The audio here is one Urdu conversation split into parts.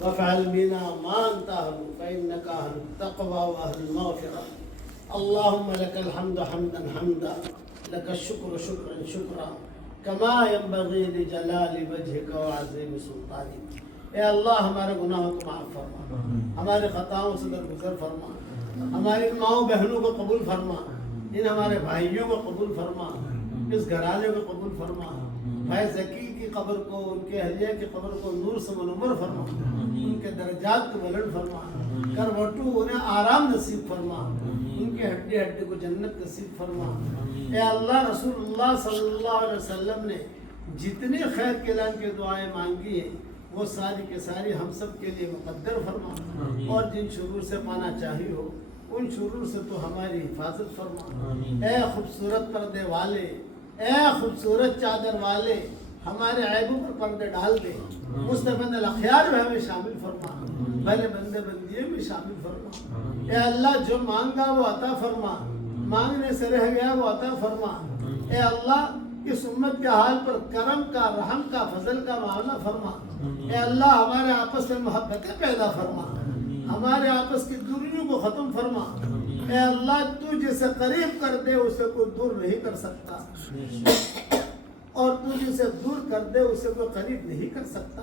وافعل بنا ما أنت أهله فإنك أهل التقوى وأهل المغفرة. اللهم لك الحمد حمدا حمدا، لك الشكر شكرا شكرا، كما ينبغي لجلال وجهك وعظيم سلطانك. اے اللہ ہمارے گناہوں کو معاف فرما، ہمارے خطاؤں سے درگزر فرما، ہماری ماؤں بہنوں کو قبول فرما، ان ہمارے بھائیوں کو قبول فرما، اس گھرانے کو قبول فرما. بھائی ذکی کی قبر کو، ان کے اہلیہ کی قبر کو نور سے منور فرما، ان کے درجات کو بلند فرما، کروٹو انہیں آرام نصیب فرما، ان کی ہڈی ہڈی کو جنت نصیب فرما. اے اللہ رسول اللہ صلی اللہ علیہ وسلم نے جتنی خیر کے اعلان کی دعائیں مانگی ہیں وہ ساری کے ساری ہم سب کے لیے مقدر فرما، اور جن شرور سے پانا چاہی ہو ان شرور سے تو ہماری حفاظت فرما. اے خوبصورت پردے والے، اے خوبصورت چادر والے، ہمارے عیبوں پر پردے ڈال دے. مصطفیٰ الاخیار میں ہمیں شامل فرما، بھلے بندے بندیوں میں شامل فرما. اے اللہ جو مانگا وہ عطا فرما، مانگنے سے رہ گیا وہ عطا فرما. اے اللہ اس امت کے حال پر کرم کا، رحم کا، فضل کا معاملہ فرما. اے اللہ ہمارے آپس میں محبتیں پیدا فرما، ہمارے آپس کی دوریوں کو ختم فرما. اے اللہ تو جسے قریب کر دے اسے کوئی دور نہیں کر سکتا، اور تو جسے دور کر دے اسے کوئی قریب نہیں کر سکتا.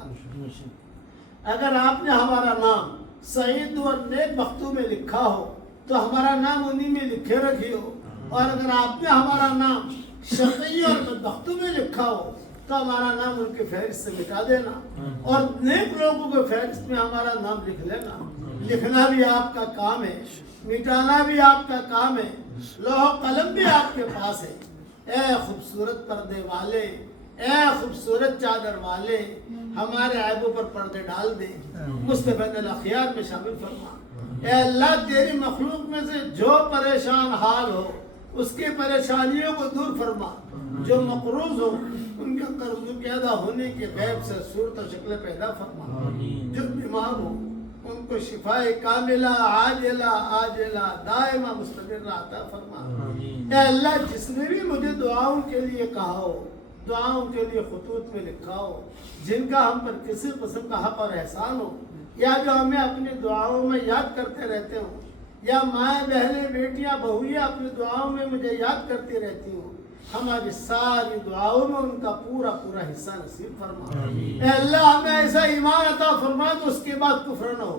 اگر آپ نے ہمارا نام سعید اور نیک بختوں میں لکھا ہو تو ہمارا نام انہی میں لکھے رکھیو، اور اگر آپ نے ہمارا نام شقی اور بدبختوں میں لکھا ہو تو ہمارا نام ان کے فہرست سے مٹا دینا، اور نیک لوگوں کے فہرست میں ہمارا نام لکھ لینا. لکھنا بھی آپ کا کام ہے، مٹانا بھی آپ کا کام ہے، لوح و قلم بھی آپ کے پاس ہے. اے خوبصورت پردے والے، اے خوبصورت چادر والے، ہمارے عیبوں پر پردے ڈال دے، مصطفیٰ الاخیار میں شامل فرما. اے اللہ تیری مخلوق میں سے جو پریشان حال ہو اس کی پریشانیوں کو دور فرما، جو مقروض ہو ان کے قرضوں کے ادا ہونے کے غیب سے صورت و شکل پیدا فرما، جو بیمار ہو ان کو شفاء کاملہ عاجلہ عاجلہ دائمہ مستمرہ عطا فرما. اے اللہ جس نے بھی مجھے دعاؤں کے لیے کہا ہو، دعاؤں کے لیے خطوط میں لکھا ہو، جن کا ہم پر کسی قسم کا حق اور احسان ہو، یا جو ہمیں اپنی دعاؤں میں یاد کرتے رہتے ہوں، یا مائیں بہنیں بیٹیاں بہویاں اپنی دعاؤں میں مجھے یاد کرتی رہتی ہوں، ہماری ساری دعاؤں میں ان کا پورا پورا حصہ نصیب فرما. اے اللہ ہمیں ایسا ایمان عطا فرما کہ اس کے بعد کفر نہ ہو،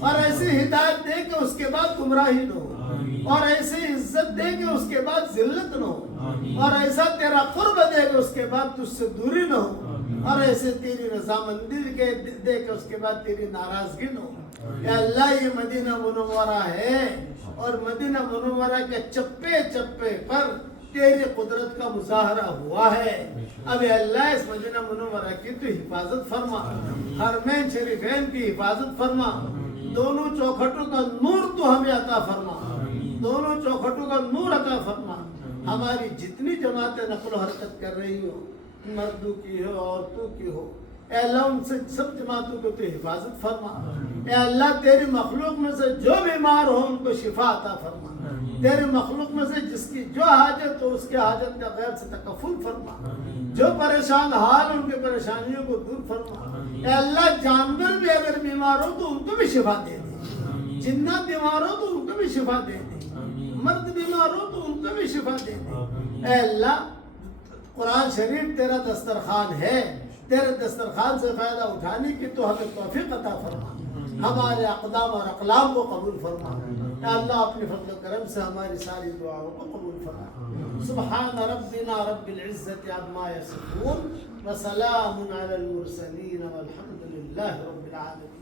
اور ایسی ہدایت دے کہ اس کے بعد گمراہی نہ ہو، اور ایسی عزت دے کہ اس کے بعد ذلت نہ ہو، اور ایسا تیرا قرب دے کہ اس کے بعد تجھ سے دوری نہ ہو، اور ایسے تیری رضامندی دے کہ اس کے بعد تیری ناراضگی نہ ہو. اے اللہ یہ مدینہ منورہ ہے، اور مدینہ منورہ کے چپے چپے پر تیری قدرت کا مظاہرہ ہوا ہے. اب اے اللہ اس مدینہ منورہ کی تو حفاظت فرما، حرمین شریفین کی حفاظت فرما، دونوں چوکھٹوں کا نور تو ہمیں عطا فرما، دونوں چوکھٹوں کا نور عطا فرما. ہماری جتنی جماعتیں نقل و حرکت کر رہی ہو، مردوں کی ہو عورتوں کی ہو، اے اللہ ان سے سب جماعتوں کو تو حفاظت فرما. اے اللہ تیری مخلوق میں سے جو بیمار ہو ان کو شفا عطا فرما، تیری مخلوق میں سے جس کی جو حاجت ہو اس کے حاجت کا غیر سے تکفل فرما، جو پریشان حال ان کی پریشانیوں کو دور فرما. اے اللہ جانور بھی اگر بیمار ہو تو ان کو بھی شفا دے دے، جنات بیمار ہو تو ان کو بھی شفا دے دے، مرد بیمار ہو تو ان کو بھی شفا دے دے. اے اللہ قرآن شریف تیرا دسترخوان ہے، تیرے دسترخوان سے فائدہ اٹھانے کی تو ہمیں توفیق عطا فرما، ہمارے اقدام اور اقلام کو قبول فرما. اے اللہ اپنے فضل و کرم سے ہماری ساری دعاؤں کو قبول فرما. سبحان ربنا رب العزت عما یصفون وسلام علی المرسلین والحمد للہ رب العالمین.